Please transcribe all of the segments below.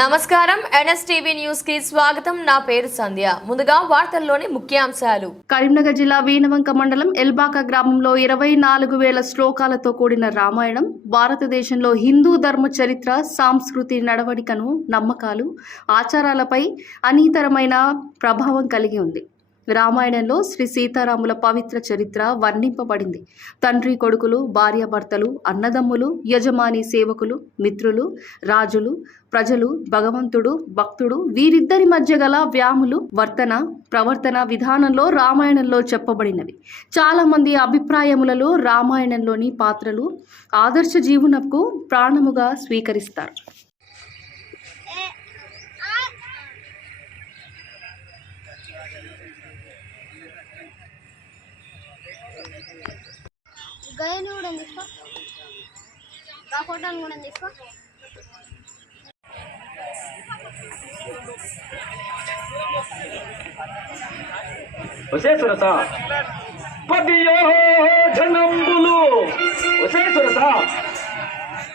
నమస్కారం. ఎన్ఎస్టీవీ న్యూస్కి స్వాగతం. నా పేరు సంధ్య. ముందుగా వార్తల్లోని ముఖ్యాంశాలు. కరీంనగర్ జిల్లా వీణవంక మండలం ఎల్బాక గ్రామంలో ఇరవై నాలుగు వేల శ్లోకాలతో కూడిన రామాయణం భారతదేశంలో హిందూ ధర్మ చరిత్ర సాంస్కృతి నడవడికను నమ్మకాలు ఆచారాలపై అనితరమైన ప్రభావం కలిగి ఉంది. రామాయణంలో శ్రీ సీతారాముల పవిత్ర చరిత్ర వర్ణింపబడింది. తండ్రి కొడుకులు భార్యాభర్తలు అన్నదమ్ములు యజమాని సేవకులు మిత్రులు రాజులు ప్రజలు భగవంతుడు భక్తుడు వీరిద్దరి మధ్య గల వ్యాములు వర్తన ప్రవర్తన విధానంలో రామాయణంలో చెప్పబడినవి. చాలామంది అభిప్రాయములలో రామాయణంలోని పాత్రలు ఆదర్శ జీవునకు ప్రాణముగా స్వీకరిస్తారు. గయని కూడా తీసుకో ఆ ఫోటోని కూడా తీసుకో ఒసే సురస పదియో జనంబులు. ఒసే సురస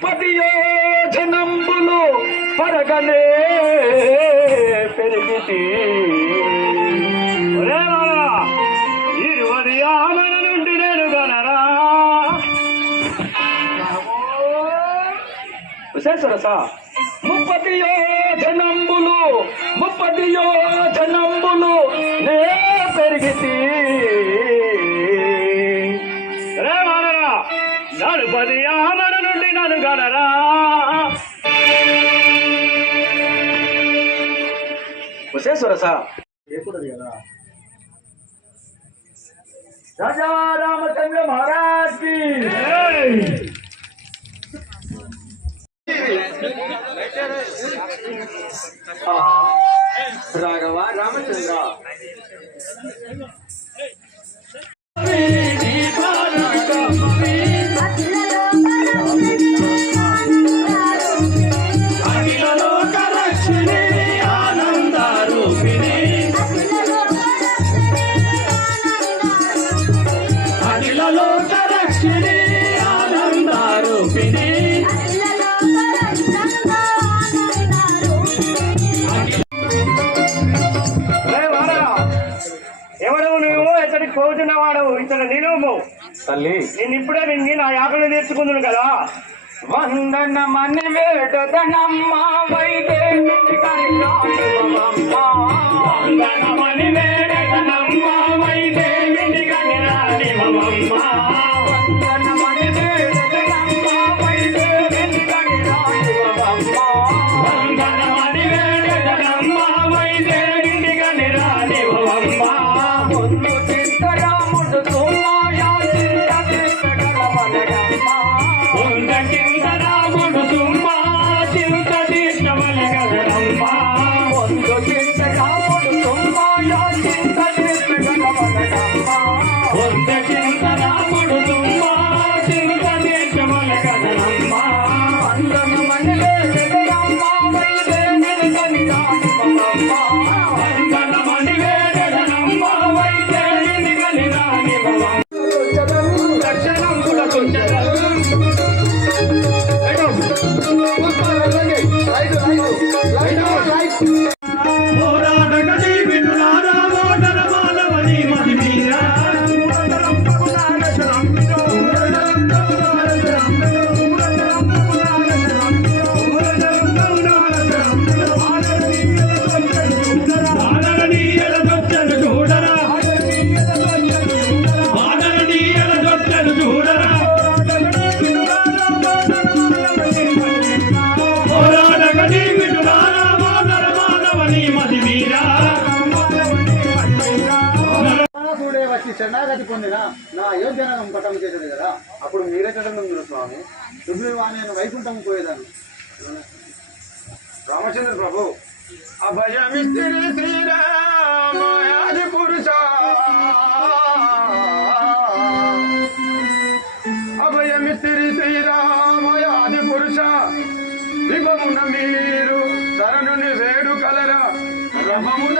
పదియో జనంబులు. పరగనే పెరిగితే. సురస ముప్పటి యోజనంబులు ముప్పటి యోజనంబులు నే పెరిగితి. రే వానరా నలుపది ఆమర నుండి నన్ను గనరా. ఒసే సురస రాజా రామచంద్ర మహారాజ్కి. రాఘవ రామచంద్ర. పోతున్నవాడు ఇతడు నేను తల్లి. నేను ఇప్పుడే నిన్ను నా యాకలు నేర్చుకుందును కదా. వందన మని వేడదనమ్మ వైదేవి వందన మని సుమాయా చింత తీర్చగలవనయమ్మ ముంద చింతరాముడు సుమ్మా శరణాగతి పొందిన నా అయోధ్యనగం పట్టం చేసేది కదా? అప్పుడు మీరే చదవండి స్వామి. సుగ్రీవాణి నేను వైకుంఠం పోయేదాను రామచంద్ర ప్రభు అభయమిస్తే శ్రీరామాది పురుష అభయమిస్త్రి శ్రీరామయాది పురుష విభమున మీరు తరణుని వేడుకలరా రమమున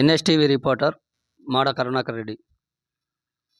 ఎన్ఎస్టీవీ రిపోర్టర్ మాడ కరుణాకర్ రెడ్డి.